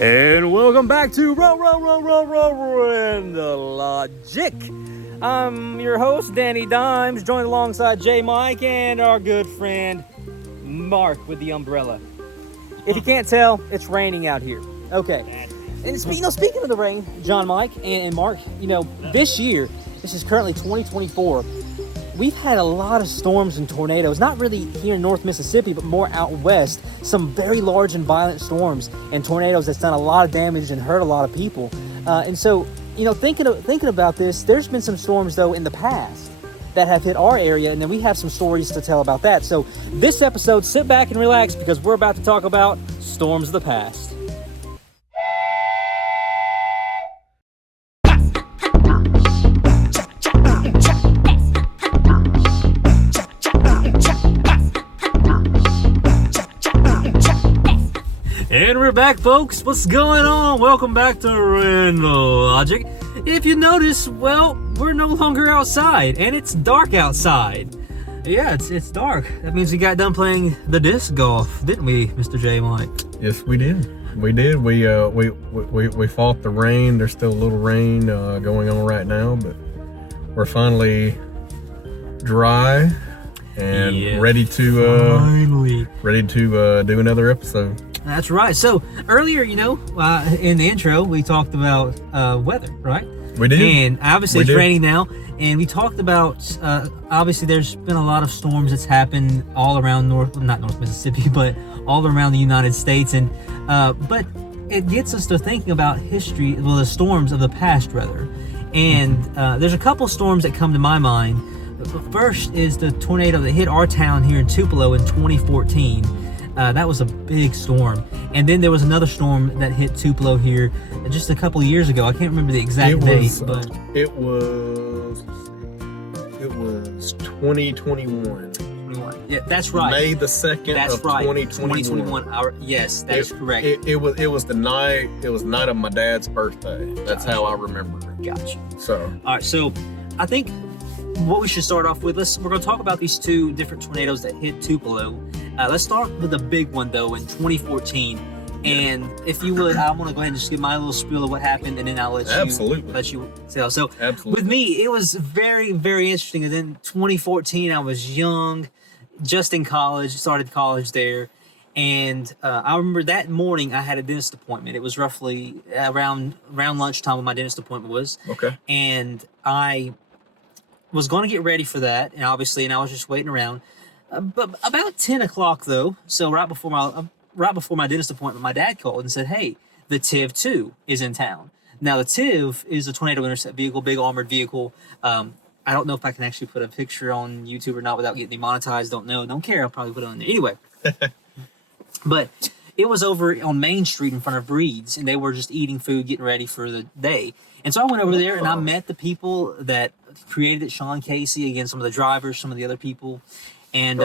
And welcome back to Randalogic. I'm your host, Danny Dimes, joined alongside J Mike and our good friend Mark with the umbrella. If you can't tell, it's raining out here. Okay. And speaking of the rain, John, Mike, and Mark, this year, this is currently 2024. We've had a lot of storms and tornadoes, not really here in North Mississippi, but more out west. Some very large and violent storms and tornadoes that's done a lot of damage and hurt a lot of people. And so, thinking about this, there's been some storms, though, in the past that have hit our area, and then we have some stories to tell about that. So this episode, sit back and relax, because we're about to talk about storms of the past. And we're back, folks. What's going on? Welcome back to Randalogic. If you notice, well, we're no longer outside, and it's dark outside. Yeah, it's dark. That means we got done playing the disc golf, didn't we, Mr. J. Mike? Yes, we did. We did. We fought the rain. There's still a little rain going on right now, but we're finally dry and ready to do another episode. That's right. So earlier, in the intro, we talked about weather, right? We did. And obviously it's raining now. And we talked about, obviously there's been a lot of storms that's happened all around not North Mississippi, but all around the United States. And but it gets us to thinking about history, well, the storms of the past, rather. And there's a couple storms that come to my mind. First is the tornado that hit our town here in Tupelo in 2014. That was a big storm. And then there was another storm that hit Tupelo here just a couple of years ago. I can't remember the exact date, but it was 2021. Yeah, that's right. May the 2nd of 2021. Yes, that is correct. It was the night. It was night of my dad's birthday. That's how I remember it. Gotcha. So all right. So I think what we should start off with, we're going to talk about these two different tornadoes that hit Tupelo. Let's start with the big one, though, in 2014. And if you would, I want to go ahead and just give my little spiel of what happened, and then I'll let you tell. So with me, it was very, very interesting. And then 2014, I was young, just in college, started college there. And I remember that morning I had a dentist appointment. It was roughly around lunchtime when my dentist appointment was. Okay. And I was going to get ready for that, and I was just waiting around. But about 10 o'clock, though, so right before my dentist appointment, my dad called and said, hey, the TIV-2 is in town. Now, the TIV is a tornado intercept vehicle, big armored vehicle. I don't know if I can actually put a picture on YouTube or not without getting demonetized. Don't know. Don't care. I'll probably put it on there. Anyway. But it was over on Main Street in front of Reed's, and they were just eating food, getting ready for the day. And so I went over there, and I met the people that created it, Sean Casey, again, some of the drivers, some of the other people. And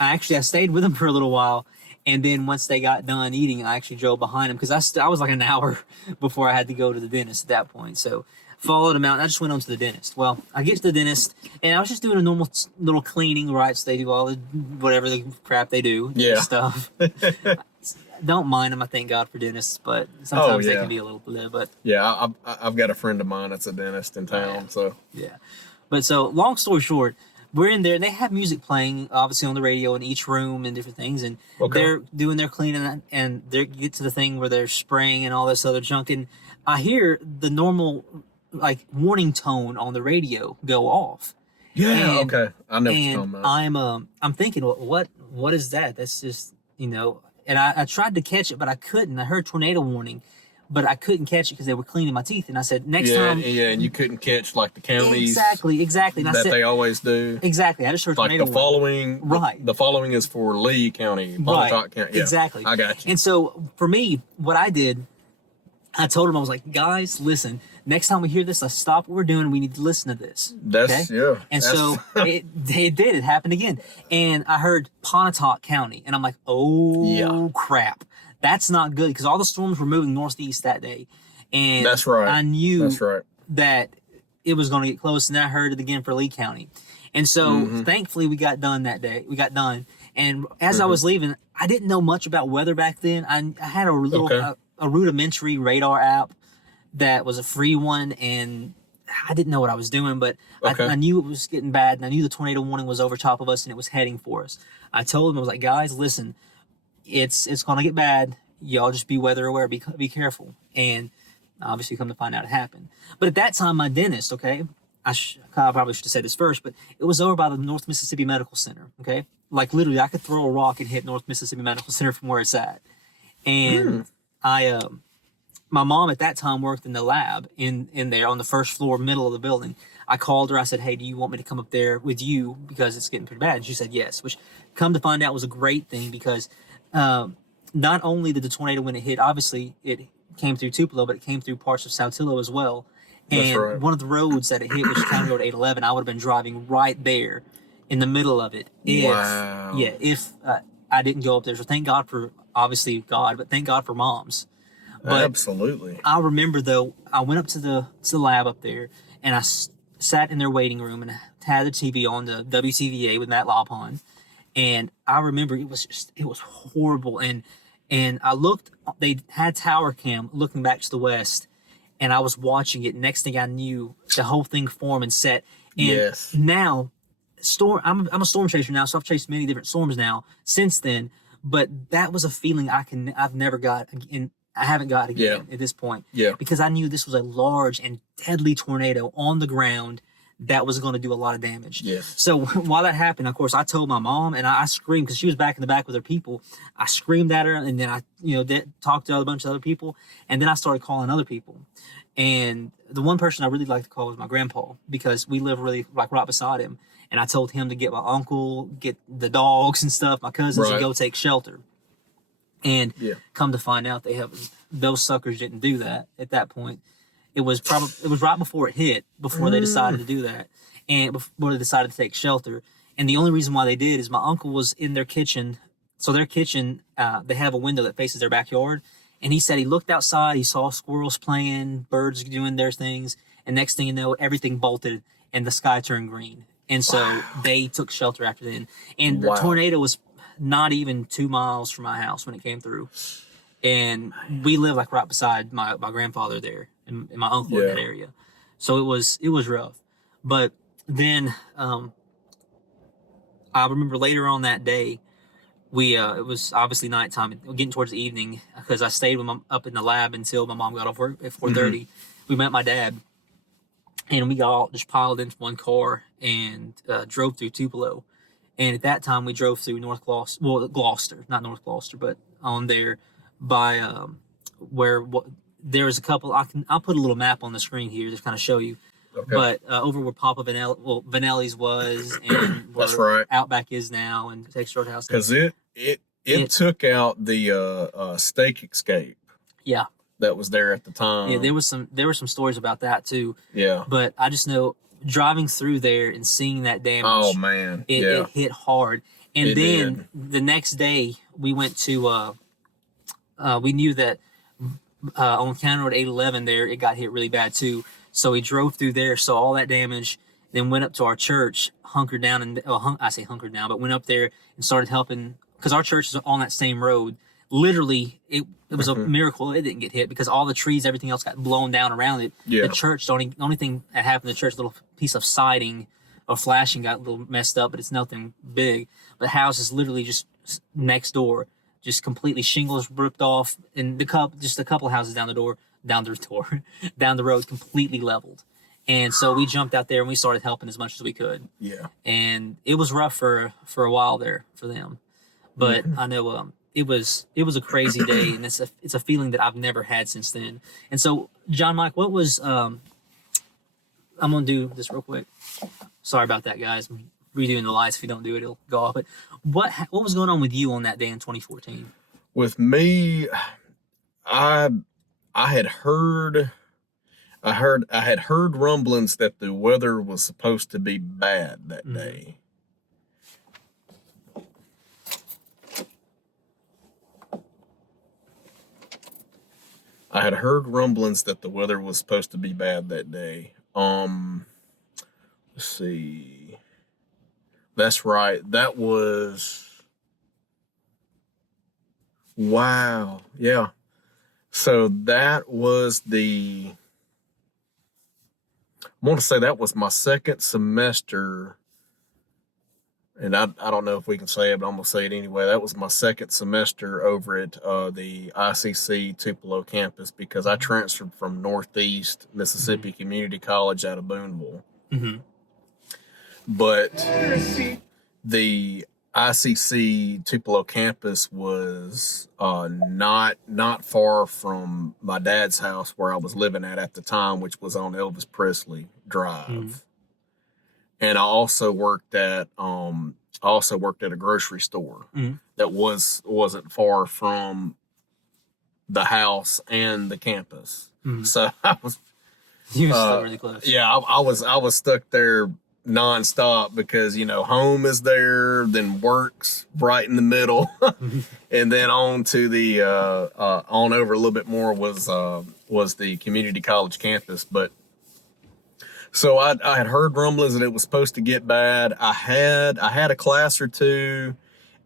I stayed with them for a little while. And then once they got done eating, I actually drove behind them, because I was like an hour before I had to go to the dentist at that point. So followed them out, and I just went on to the dentist. Well, I get to the dentist, and I was just doing a normal little cleaning, right? So they do all the whatever the crap they do, stuff. Don't mind them. I thank God for dentists, but sometimes they can be a little blah. But yeah, I've got a friend of mine that's a dentist in town. So yeah. But so long story short, we're in there, and they have music playing, obviously, on the radio in each room and different things. And they're doing their cleaning, and they get to the thing where they're spraying and all this other junk. And I hear the normal, warning tone on the radio go off. Yeah, okay. I know what you're talking about. I'm thinking, what is that? That's just, And I tried to catch it, but I couldn't. I heard tornado warning, but I couldn't catch it because they were cleaning my teeth. And I said, next time. Yeah, and you couldn't catch the counties. Exactly. And they always do. Exactly. I just heard tornado warning. Right. The following is for Lee County, Pontotoc County. Yeah, exactly. I got you. And so for me, what I did, I told them, I was like, guys, listen, next time we hear this, let's stop what we're doing. We need to listen to this. So it did. It happened again. And I heard Pontotoc County, and I'm like, crap. That's not good, because all the storms were moving northeast that day. And that's right. I knew that it was going to get close, and then I heard it again for Lee County. And so thankfully we got done that day. We got done. And as I was leaving, I didn't know much about weather back then. I had a little a rudimentary radar app that was a free one, and I didn't know what I was doing, but Okay. I knew it was getting bad, and I knew the tornado warning was over top of us, and it was heading for us. I told them, I was like, guys, listen, it's gonna get bad. Y'all just be weather aware, be careful. And obviously, come to find out, it happened. But at that time, my dentist, okay, I probably should have said this first, but it was over by the North Mississippi Medical Center, okay? Like literally, I could throw a rock and hit North Mississippi Medical Center from where it's at. And I, my mom at that time worked in the lab in there on the first floor, middle of the building. I called her. I said, "Hey, do you want me to come up there with you because it's getting pretty bad?" And she said yes, which come to find out was a great thing because not only did the tornado when it hit, obviously it came through Tupelo, but it came through parts of Saltillo as well. That's And right. one of the roads that it hit, which is County Road 811, I would have been driving right there in the middle of it if I didn't go up there. So thank God for, obviously God, but thank God for moms. But Absolutely. I remember though, I went up to the lab up there, and I sat in their waiting room and had the TV on, the WCVA with Matt Lopon, and I remember it was horrible. And I looked, they had tower cam looking back to the west, and I was watching it. Next thing I knew, the whole thing formed and set. And Yes. now, I'm a storm chaser now, so I've chased many different storms now since then. But that was a feeling I've never got again. I haven't got again at this point. Yeah. Because I knew this was a large and deadly tornado on the ground that was going to do a lot of damage. Yes. So while that happened, of course, I told my mom, and I screamed because she was back in the back with her people. I screamed at her, and then I, talked to a bunch of other people, and then I started calling other people. And the one person I really like to call was my grandpa, because we live really like right beside him. And I told him to get my uncle, get the dogs and stuff, my cousins, and go take shelter. And come to find out, those suckers didn't do that at that point. It was right before it hit, before they decided to do that, and before they decided to take shelter. And the only reason why they did is my uncle was in their kitchen. So their kitchen, they have a window that faces their backyard, and he said he looked outside, he saw squirrels playing, birds doing their things, and next thing you know, everything bolted and the sky turned green. And so they took shelter after then. And the tornado was not even 2 miles from my house when it came through. And we live like right beside my grandfather there and my uncle in that area. So it was rough. But then I remember later on that day, it was obviously nighttime, getting towards the evening, because I stayed with up in the lab until my mom got off work at 4:30. We met my dad, and we all just piled into one car and drove through Tupelo. And at that time, we drove through Gloucester, not North Gloucester, but on there by there was a couple. I'll put a little map on the screen here to kind of show you. Okay. But over where Papa Vanelli's was, and where that's right. Outback is now, and Texas Roadhouse. Because it took out the Steak Escape. Yeah. That was there at the time. Yeah, there were some stories about that too. Yeah. But I just know driving through there and seeing that damage. Oh man. It hit hard. And then the next day we went to we knew that on County Road 811 there it got hit really bad too. So we drove through there, saw all that damage, then went up to our church, hunkered down, and I say hunkered down, but went up there and started helping, because our church is on that same road. Literally, it was a miracle it didn't get hit, because all the trees, everything else got blown down around it. Yeah. The church, the only thing that happened to the church, a little piece of siding or flashing got a little messed up, but it's nothing big. But the house is literally just next door, just completely shingles ripped off, and just a couple of houses down the road, completely leveled. And so we jumped out there and we started helping as much as we could. Yeah. And it was rough for a while there for them, but I know it was a crazy day, and it's a feeling that I've never had since then. And so, John Mike, what was I'm gonna do this real quick. Sorry about that, guys. I'm redoing the lights. If you don't do it, it'll go off. But what was going on with you on that day in 2014? With me, I had heard rumblings that the weather was supposed to be bad that day. I had heard rumblings that the weather was supposed to be bad that day. Let's see. That's right. That was, wow. Yeah. So that was I want to say that was my second semester, and I don't know if we can say it, but I'm gonna say it anyway. That was my second semester over at the ICC Tupelo campus because I transferred from Northeast Mississippi Community College out of Booneville. Mm-hmm. But the ICC Tupelo campus was not far from my dad's house where I was living at the time, which was on Elvis Presley Drive. Mm-hmm. And I also worked at a grocery store that wasn't far from the house and the campus. So I was You were still really close. Yeah, I was stuck there nonstop because home is there, then work's right in the middle, and then on to the on over a little bit more was the community college campus. But so I had heard rumblings that it was supposed to get bad. I had a class or two,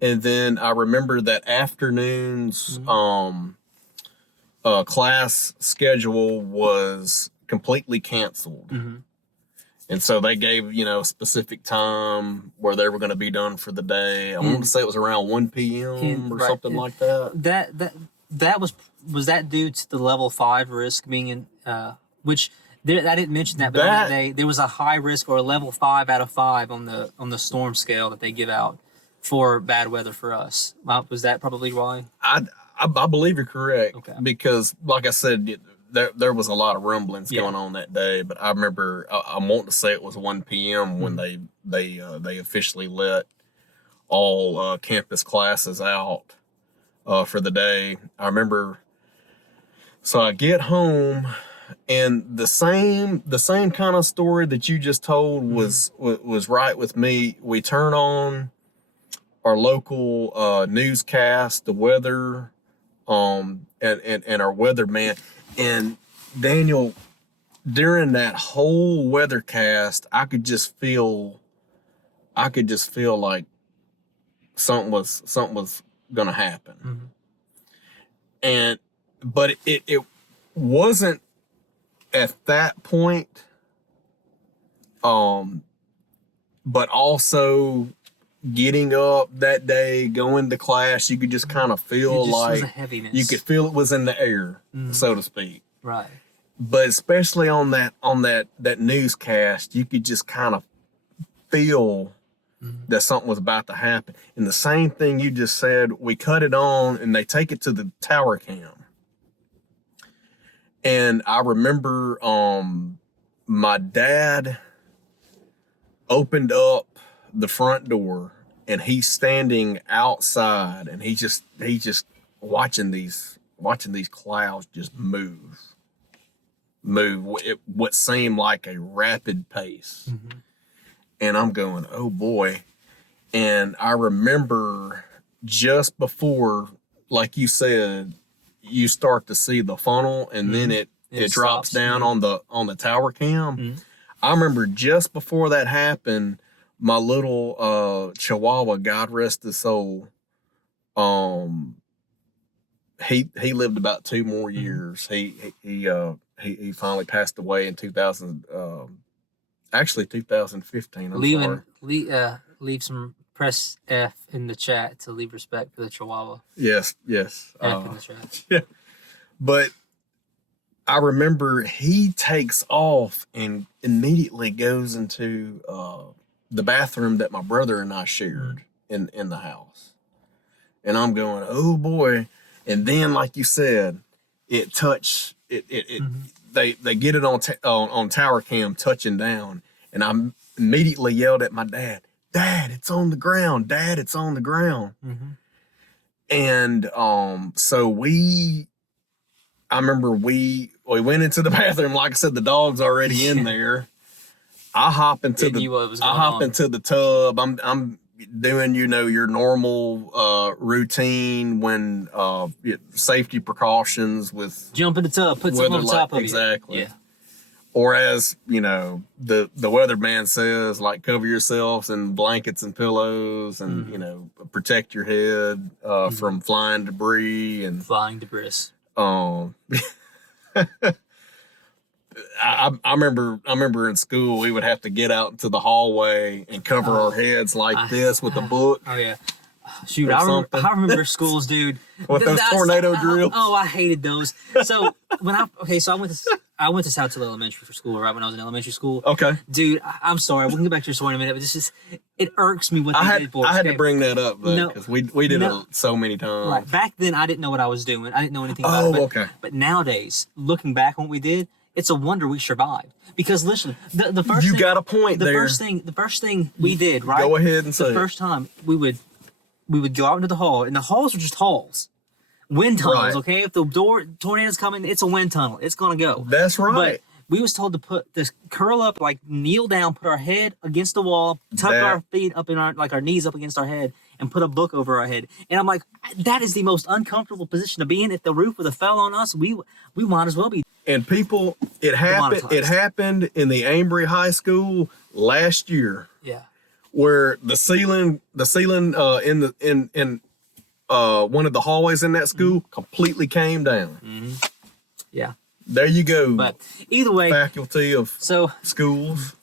and then I remember that afternoon's class schedule was completely canceled. And so they gave, a specific time where they were going to be done for the day. I want to say it was around 1 p.m. or something like that. That was that due to the level 5 risk being in, which I didn't mention that, but on that day there was a high risk or a level 5 out of 5 on the storm scale that they give out for bad weather for us. Was that probably why? I believe you're correct. Okay. Because like I said, there was a lot of rumblings going on that day, but I remember I want to say it was 1 p.m. when they officially let all campus classes out for the day. I remember, so I get home, and the same kind of story that you just told was right with me. We turn on our local newscast, the weather, and our weatherman. And Daniel, during that whole weathercast, I could just feel like something was gonna happen. But it wasn't at that point. But also getting up that day, going to class, you could just kind of feel like a heaviness. You could feel it was in the air, so to speak. Right. But especially on that newscast, you could just kind of feel that something was about to happen. And the same thing you just said, we cut it on and they take it to the tower cam. And I remember my dad opened up the front door, and he's standing outside, and he's just watching these clouds just move at what seemed like a rapid pace. And I'm going, oh boy. And I remember just before, like you said, you start to see the funnel, and then it drops down on the tower cam. I remember just before that happened, my little Chihuahua, God rest his soul, he lived about 2 more years. He finally passed away in 2015. Leave some press F in the chat to leave respect for the Chihuahua. Yes. F in the chat. Yeah. But I remember he takes off and immediately goes into the bathroom that my brother and I shared in the house. And I'm going, oh boy. And then, like you said, they get it on tower cam touching down. And I immediately yelled at my dad, Dad, it's on the ground. Dad, it's on the ground. And so I remember we went into the bathroom. Like I said, the dog's already in there. I hop into the tub. I'm doing, your normal routine when safety precautions with jump in the tub, put something on top of exactly. You. Yeah. Or as the weatherman says, like, cover yourselves in blankets and pillows, and protect your head from flying debris. um, I remember in school we would have to get out into the hallway and cover our heads like this with a book. Oh yeah. Shoot, I remember schools, dude. With those tornado drills. I hated those. So I went to South Hill Elementary for school, right when I was in elementary school. Okay. Dude, I'm sorry. We'll get back to your story in a minute, but it irks me what they did for us. I had to bring that up though, because we did it so many times. Right. Back then, I didn't know what I was doing. I didn't know anything about it. Okay. But nowadays, looking back on what we did, it's a wonder we survived. Because listen, the first thing, got a point there. The first thing we did, right? Go ahead and say the first time we would go out into the hall, and the halls were just halls. Wind tunnels, right. Okay? If the tornado's coming, it's a wind tunnel. It's gonna go. That's right. But we was told to put this curl up, like kneel down, put our head against the wall, tuck our feet up in our knees up against our head, and put a book over our head. And I'm like, that is the most uncomfortable position to be in. If the roof would have fell on us, we might as well be. And people, it happened in the Ambry High School last year. Yeah. Where the ceiling in one of the hallways in that school completely came down. Mm-hmm. Yeah. There you go. But either way, faculty of schools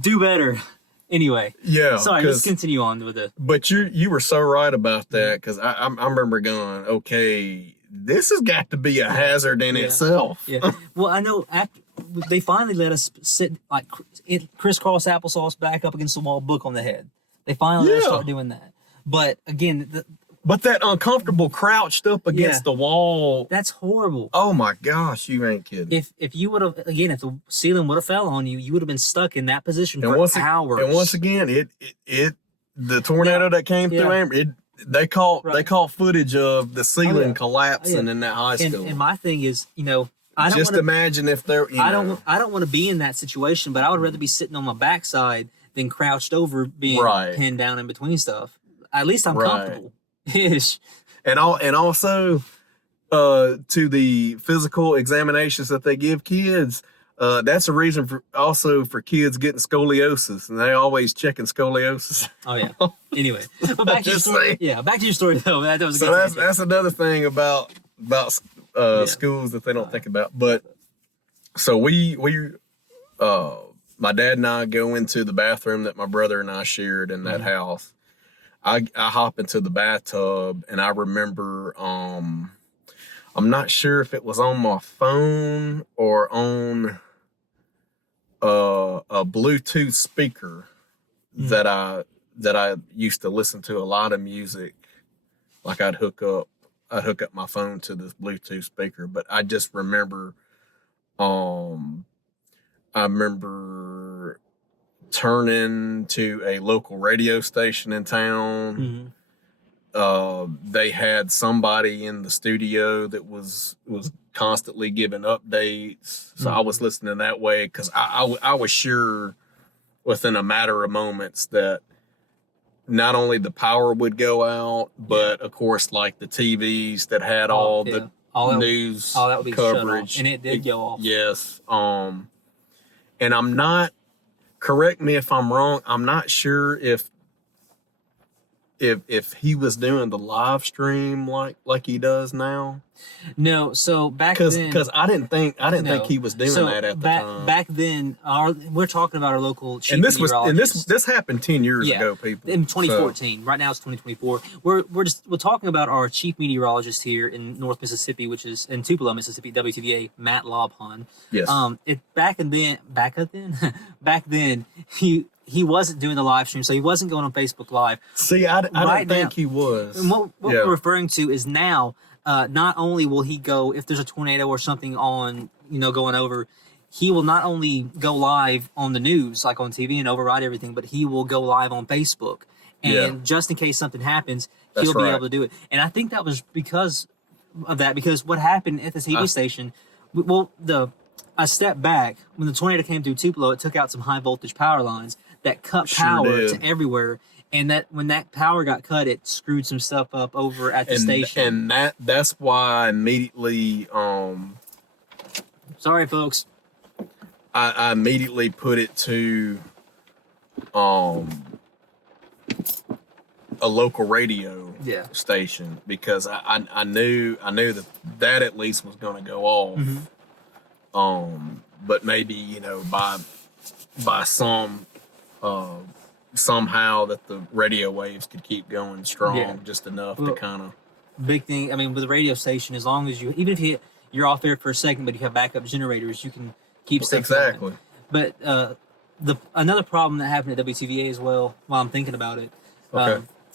do better. Anyway. Yeah. Sorry, let's continue on with it. But you were so right about that, because I remember going, okay, this has got to be a hazard in itself. Yeah. Well, I know after they finally let us sit like crisscross applesauce back up against the wall, book on the head. They finally let us start doing that. But again, but that uncomfortable crouched up against the wall. That's horrible. Oh my gosh, you ain't kidding. If you would have, again, if the ceiling would have fell on you, you would have been stuck in that position for hours. And once again, the tornado that came through Amber, they caught footage of the ceiling collapsing in that high school. And my thing is, I don't just imagine if there. I don't want to be in that situation, but I would rather be sitting on my backside than crouched over, being pinned down in between stuff. At least I'm comfortable. Ish. And also, to the physical examinations that they give kids, that's a reason for kids getting scoliosis, and they always checking scoliosis. Oh yeah. Anyway, but back to your story. Yeah, back to your story though. That was a good that's another thing about schools that they don't think about. But so we my dad and I go into the bathroom that my brother and I shared in that house. I hop into the bathtub, and I remember I'm not sure if it was on my phone or on a Bluetooth speaker that I used to listen to a lot of music. Like I'd hook up my phone to this Bluetooth speaker, but I just remember I remember turning to a local radio station in town. They had somebody in the studio that was constantly giving updates. So I was listening that way, because I was sure within a matter of moments that not only the power would go out, but of course, like the TVs that had all the news that would be coverage, and it did go off. Yes. And I'm not, correct me if I'm wrong, I'm not sure if he was doing the live stream like he does now. No, so back then, because I didn't think he was doing that at the time. Back then, we're talking about our local chief and this happened 10 years ago, people. In 2014. So. Right now it's 2024. We're talking about our chief meteorologist here in North Mississippi, which is in Tupelo, Mississippi, WTVA, Matt Lobhon. Yes. Back then he wasn't doing the live stream, so he wasn't going on Facebook Live. See, I don't think he was. And what we're referring to is now. Not only will he go, if there's a tornado or something on, going over, he will not only go live on the news, like on TV, and override everything, but he will go live on Facebook. And just in case something happens, he'll be able to do it. And I think that was because of that, because what happened at the TV station, a step back, when the tornado came through Tupelo, it took out some high voltage power lines that cut power to everywhere. And that when that power got cut, it screwed some stuff up over at the station. And that's why I immediately sorry folks. I immediately put it to a local radio Yeah. station, because I knew that at least was going to go off. But maybe, you know, by some somehow that the radio waves could keep going strong, just enough to kind of. Big thing. I mean, with a radio station, as long as you, even if you're off there for a second, but you have backup generators, you can keep stuff going. But another problem that happened at WTVA as well, while I'm thinking about it,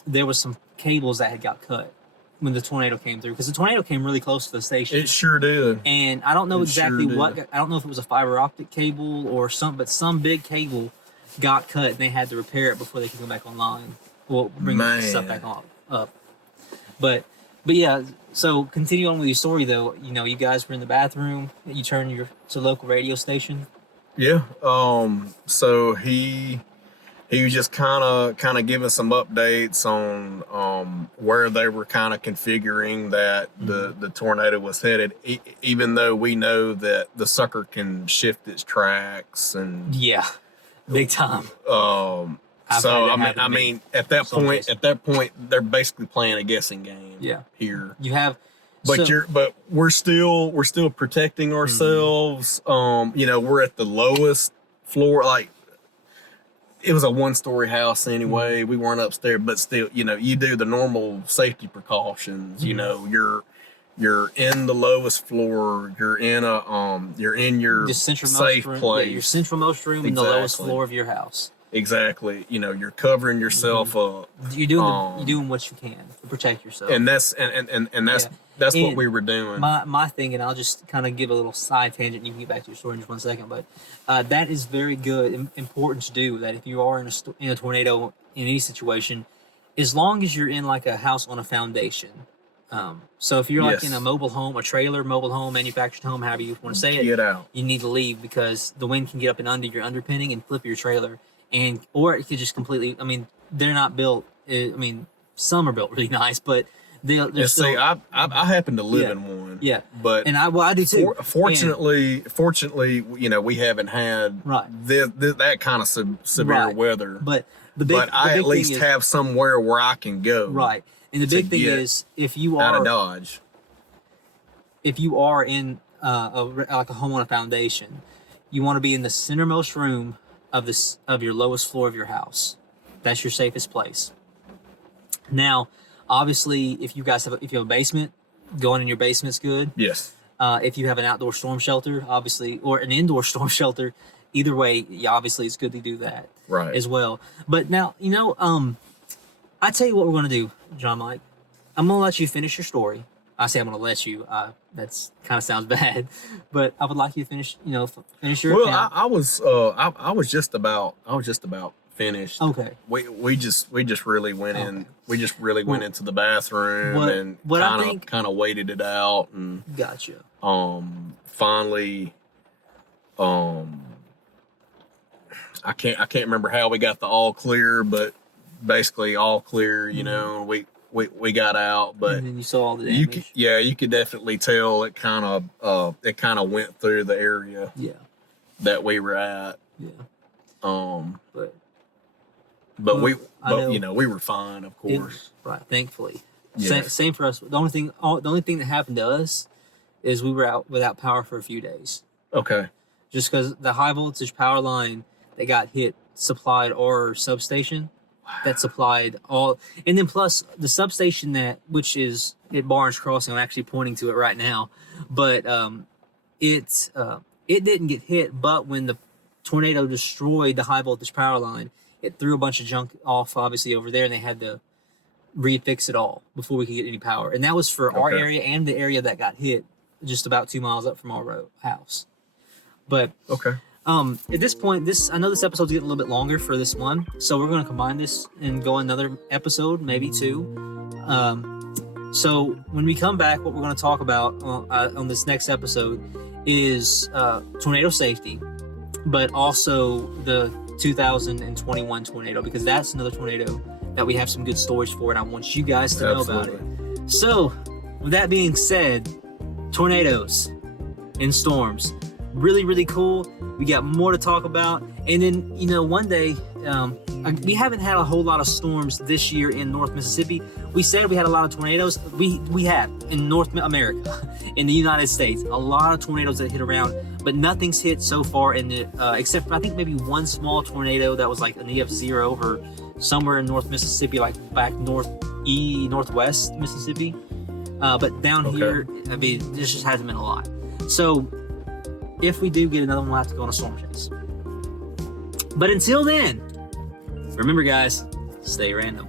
there was some cables that had got cut when the tornado came through, because the tornado came really close to the station. It sure did. And I don't know exactly what. I don't know if it was a fiber optic cable or something, but some big cable got cut, and they had to repair it before they could go back online. Well, bring the stuff back up. But yeah. So continue on with your story, though. You know, you guys were in the bathroom. You turned to local radio station. Yeah. So he was just kind of giving some updates on where they were kind of configuring that the tornado was headed, even though we know that the sucker can shift its tracks and big time. So I mean, at that point, they're basically playing a guessing game. Yeah. Here you have, but we're still protecting ourselves. You know, we're at the lowest floor. Like, it was a 1-story house anyway. We weren't upstairs, but still, you know, you do the normal safety precautions. You know, you're in the lowest floor. You're in your safe place. Yeah, your centralmost room in the lowest floor of your house. Exactly. You know, you're covering yourself up. You're doing what you can to protect yourself. And that's what we were doing. My thing, and I'll just kind of give a little side tangent. You can get back to your story in just 1 second, but that is very good and important to do. That if you are in a tornado in any situation, as long as you're in like a house on a foundation. So if you're like in a mobile home, a trailer, mobile home, manufactured home, however you want to say it, get out. You need to leave, because the wind can get up and under your underpinning and flip your trailer. Or it could just completely. I mean, they're not built. I mean, some are built really nice, but they're still. See, I happen to live in one. Yeah, but I do too. Fortunately, you know, we haven't had that kind of severe weather. But I at least have somewhere where I can go. Right, and the big thing is, if you are out of Dodge, if you are in like a home on a foundation, you want to be in the centermost room of your lowest floor of your house. That's your safest place. Now, obviously, if you have a basement, going in your basement's good. Yes. If you have an outdoor storm shelter, obviously, or an indoor storm shelter, either way, obviously, it's good to do that as well. But now, you know, I tell you what we're going to do, John Mike. I'm going to let you finish your story. I say I'm going to let you. That's kind of sounds bad, but I would like you to finish. You know, finish your. Well, account. I was just about finished. Okay. We just really went in. We just really went into the bathroom and kind of waited it out and. Gotcha. Finally, I can't remember how we got the all clear, but basically all clear. You know, we got out, but and then you saw all the damage. You could definitely tell it kind of went through the area that we were at. Yeah. But we were fine, of course. Right, thankfully. Yes. Same for us. The only thing that happened to us is we were out without power for a few days. Okay. Just because the high voltage power line that got hit supplied our substation. That supplied all, and then plus the substation which is at Barnes Crossing. I'm actually pointing to it right now, but it didn't get hit. But when the tornado destroyed the high voltage power line, it threw a bunch of junk off, obviously over there, and they had to refix it all before we could get any power. And that was for our area and the area that got hit, just about 2 miles up from our house. But at this point, I know this episode's getting a little bit longer for this one, so we're going to combine this and go another episode, maybe 2. So when we come back, what we're going to talk about on this next episode is tornado safety, but also the 2021 tornado, because that's another tornado that we have some good stories for, and I want you guys to know about it. So with that being said, tornadoes and storms. Really, really cool. We got more to talk about. And then, you know, one day we haven't had a whole lot of storms this year in North Mississippi. We said we had a lot of tornadoes. We have in North America, in the United States, a lot of tornadoes that hit around, but nothing's hit so far in the except for I think maybe one small tornado that was like an EF0 over somewhere in North Mississippi, like back northwest Mississippi. But down here, I mean, this just hasn't been a lot. So if we do get another one, we'll have to go on a storm chase. But until then, remember guys, stay random.